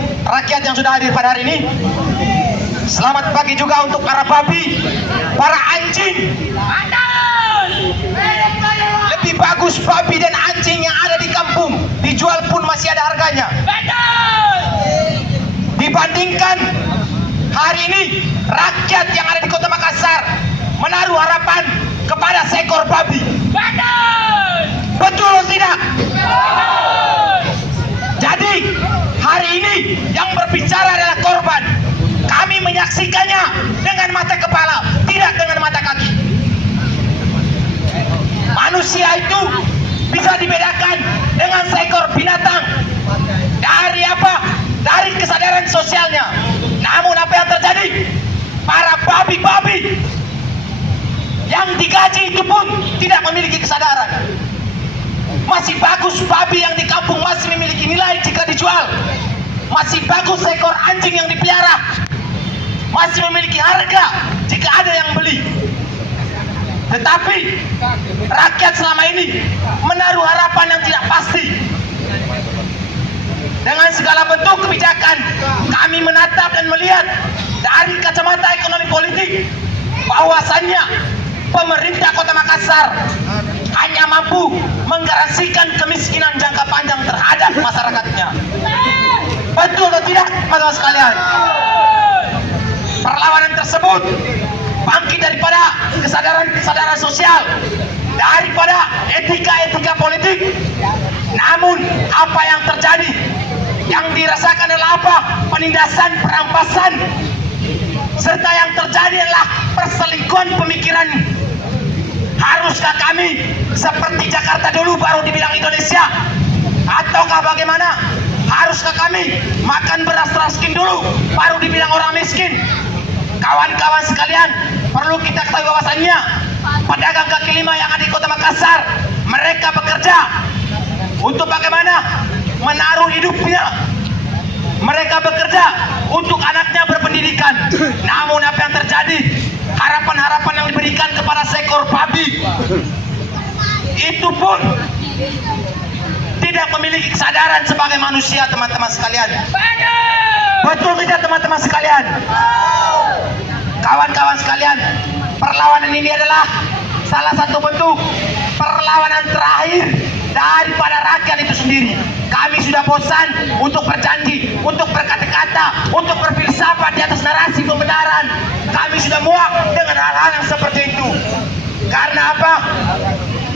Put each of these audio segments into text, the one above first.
untuk rakyat yang sudah hadir pada hari ini. Selamat pagi juga untuk para babi, para anjing. Lebih bagus babi dan anjing yang ada di kampung dijual pun masih ada harganya. Dibandingkan hari ini rakyat yang ada di Kota Makassar menaruh harapan kepada seekor babi. Betul atau tidak? Jadi hari ini yang berbicara adalah korban. Kami menyaksikannya dengan mata kepala, tidak dengan mata kaki. Manusia itu bisa dibedakan dengan seekor binatang dari apa? Dari kesadaran sosialnya. Namun apa yang terjadi? Para babi-babi yang digaji itu pun tidak memiliki kesadaran. Masih bagus babi yang di kampung masih memiliki nilai jika dijual. Masih bagus seekor anjing yang dipelihara masih memiliki harga jika ada yang beli. Tetapi rakyat selama ini menaruh harapan yang tidak pasti. Dengan segala bentuk kebijakan, kami menatap dan melihat dari kacamata ekonomi politik bahwasannya pemerintah Kota Makassar hanya mampu menggaransikan kemiskinan jangka panjang terhadap masyarakatnya. Betul atau tidak, teman-teman sekalian? Perlawanan tersebut bangkit daripada kesadaran sosial, daripada etika politik. Namun apa yang terjadi, yang dirasakan adalah apa? Penindasan, perampasan, serta yang terjadi adalah perselingkuhan pemikiran. Haruskah kami seperti Jakarta dulu baru dibilang Indonesia? Ataukah bagaimana? Haruskah kami makan beras raskin dulu baru dibilang orang miskin? Kawan-kawan sekalian, perlu kita ketahui bahwasannya pedagang kaki lima yang ada di Kota Makassar, mereka bekerja untuk bagaimana? Menaruh hidupnya. Mereka bekerja untuk anaknya berpendidikan. Namun apa yang terjadi? Harapan-harapan yang diberikan kepada seekor babi itu pun tidak memiliki kesadaran sebagai manusia, teman-teman sekalian. Betul tidak, teman-teman sekalian? Kawan-kawan sekalian, perlawanan ini adalah salah satu bentuk perlawanan terakhir daripada rakyat itu sendiri. Kami sudah bosan untuk berjanji, untuk berkata-kata, untuk berfilsafat di atas narasi pembenaran. Kami sudah muak dengan hal-hal yang seperti itu. Karena apa?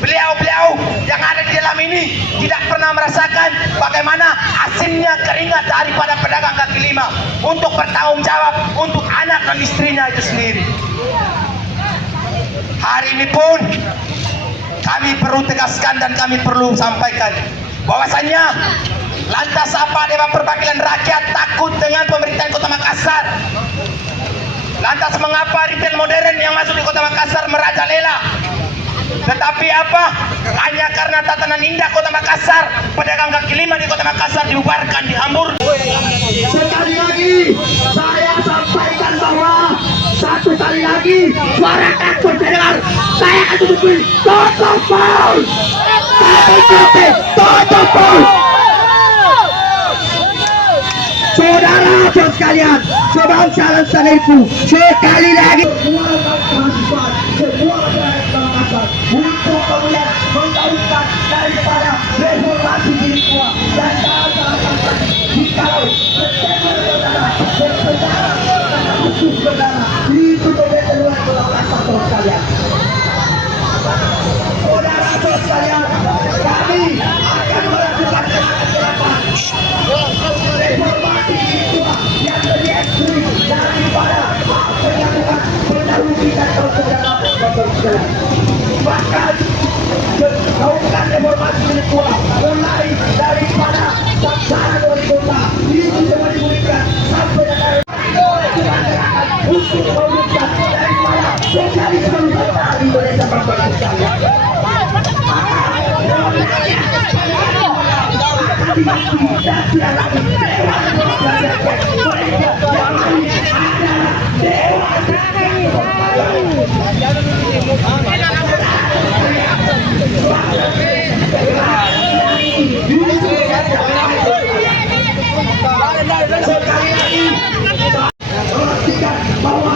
Beliau-beliau yang ada di dalam ini tidak pernah merasakan bagaimana asinnya keringat daripada pedagang kaki lima untuk bertanggung jawab untuk anak dan istrinya itu sendiri. Hari ini pun kami perlu tegaskan dan kami perlu sampaikan bahwasannya lantas apa Dewan Perwakilan Rakyat takut dengan pemerintahan Kota Makassar? Lantas mengapa retail modern yang masuk di Kota Makassar merajalela? Tetapi apa? Hanya karena tatanan indah Kota Makassar, pedagang kaki lima di Kota Makassar dibubarkan, dihambur. Sekali lagi saya sampaikan bahwa satu kali lagi suara takut terdengar, saya akan tutup pol. Tutup pol. Saudara sekalian, sebangsa dan seluruh, sekali lagi semua untuk kemudian menggaungkan daripada reformasi diri tua dan jikalau khusus saudara itu berbeda luar saudara sekalian. Saudara sekalian, kami akan melakukan gerakan reformasi diri tua yang terdiri daripada apa yang akan pendahulu kita saudara sekalian. Bahkan gaungkan reformasi diri tua mulai daripada saksara wali kota itu semua diberikan sampai dengan untuk mewujudkan daripada sosialisme Nusantara di Indonesia berbagai sekalian. sekali lagi memastikan bahwa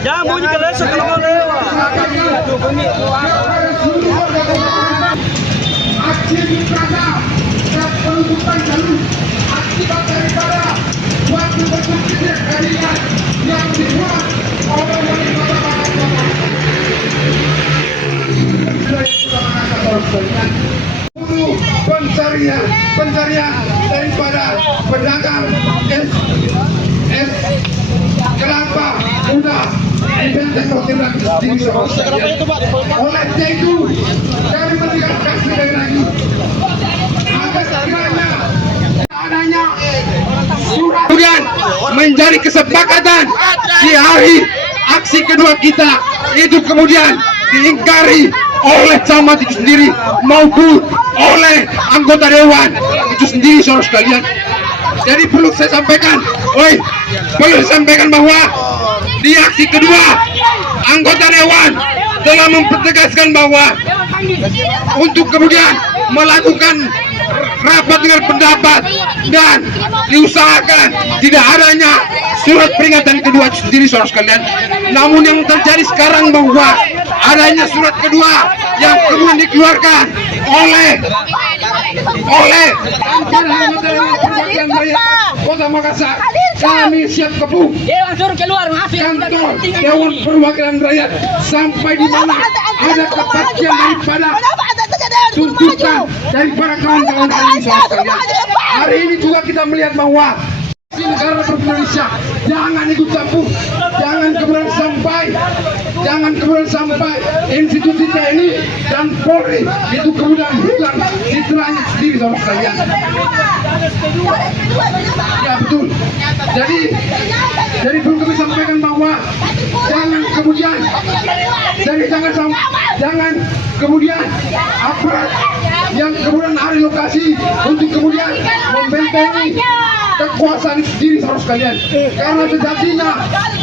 Jangan bunyi kelesok kalau mau lewat. aksi unjuk rasa dan penutupan jalur akibat daripada suatu bentuk ketidakadilan yang dibuat oleh wali kota Makassar. Untuk pencarian daripada pedagang es kelapa muda dan tidak sendiri oleh itu kami meninggalkan sekali lagi agar sekiranya adanya surat kemudian menjadi kesepakatan di hari aksi kedua kita itu kemudian diingkari oleh camat itu sendiri maupun oleh anggota dewan itu sendiri, saudara sekalian. Jadi perlu saya sampaikan, bahwa di aksi kedua anggota dewan telah mempertegaskan bahwa untuk kemudian melakukan rapat dengan pendapat dan diusahakan tidak adanya surat peringatan kedua sendiri, saudara sekalian. Namun yang terjadi sekarang bahwa adanya surat kedua yang kemudian dikeluarkan oleh Kota Makassar, kami siap kepung kantor Dewan Perwakilan Rakyat sampai di mana ada kepastian daripada tuntutan daripada kawan-kawan hari ini, saudara sekalian. Hari ini juga kita melihat bahwa negara Republik Indonesia jangan ikut campur, jangan kemudian sampai institusi TNI dan Polri itu kemudian hilang citranya sendiri, saudara sekalian. Ya betul. Jadi perlu kami sampaikan bahwa jangan kemudian aparat yang kemudian ada di lokasi untuk kemudian membentengi kekuasaan itu sendiri, saudara sekalian. Karena sejatinya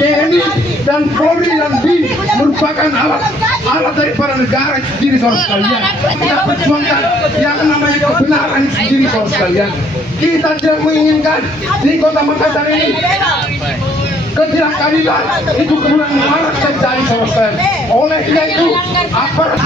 TNI dan Polri dan BIN merupakan alat daripada negara itu sendiri, saudara sekalian. Kita perjuangkan yang namanya kebenaran itu sendiri, saudara sekalian. Kita tidak menginginkan di Kota Makassar ini ketidakadilan itu kemudian mengarah terjadi, saudara sekalian. Oleh karena itu aparat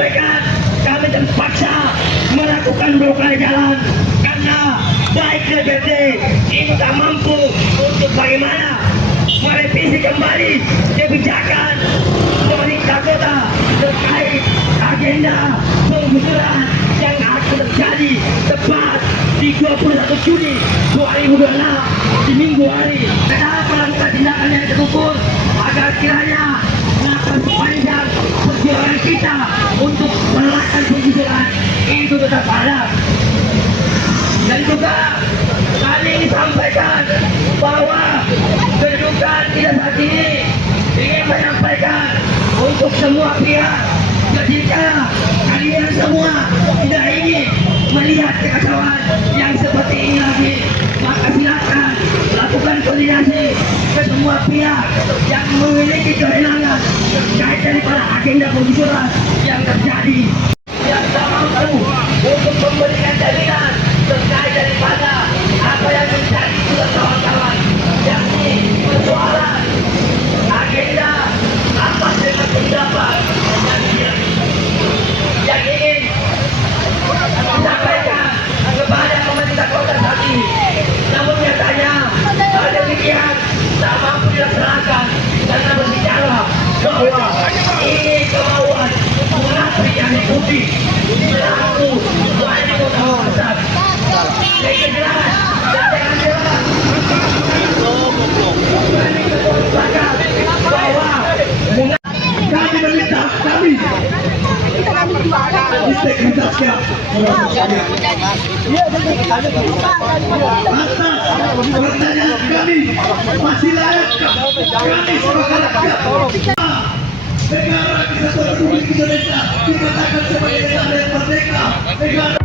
sampaikan, kami terpaksa melakukan blokade jalan karena baik DPRD ini tak mampu untuk bagaimana merevisi kembali kebijakan pemerintah kota terkait agenda penggusuran yang akan terjadi tepat di 21 Juni 2026 di minggu hari. Kenapa melakukan tindakan yang terukur agar kiranya melakukan sepanjang perjuangan kita untuk menolakkan penggusuran itu tetap ada. Dan juga kami disampaikan bahwa kedudukan kita saat ini ingin menyampaikan untuk semua pihak, ketika kalian semua tidak ingin melihat kekacauan yang seperti ini lagi, maka silakan lakukan koordinasi ke semua pihak yang memiliki kewenangan terkait daripada agenda penggusuran yang terjadi, yang tak mampu untuk memberikan jaminan terkait daripada apa yang menjadi juga kawan-kawan, yakni persoalan agenda apa dengan pendapat yang ingin disampaikan kepada pemerintah kota saat ini. Namun nyatanya hal demikian tak mampu dilaksanakan karena berbicara bahwa ini kemauan munafik yang diikuti selaku wali kota Makassar. Jadi jelas dan jangan jelas bahwa kami meminta integritasnya atas pertanyaan kami masih layakkah kami sebagai rakyat negara kesatuan Republik Indonesia dikatakan sebagai negara yang merdeka, negara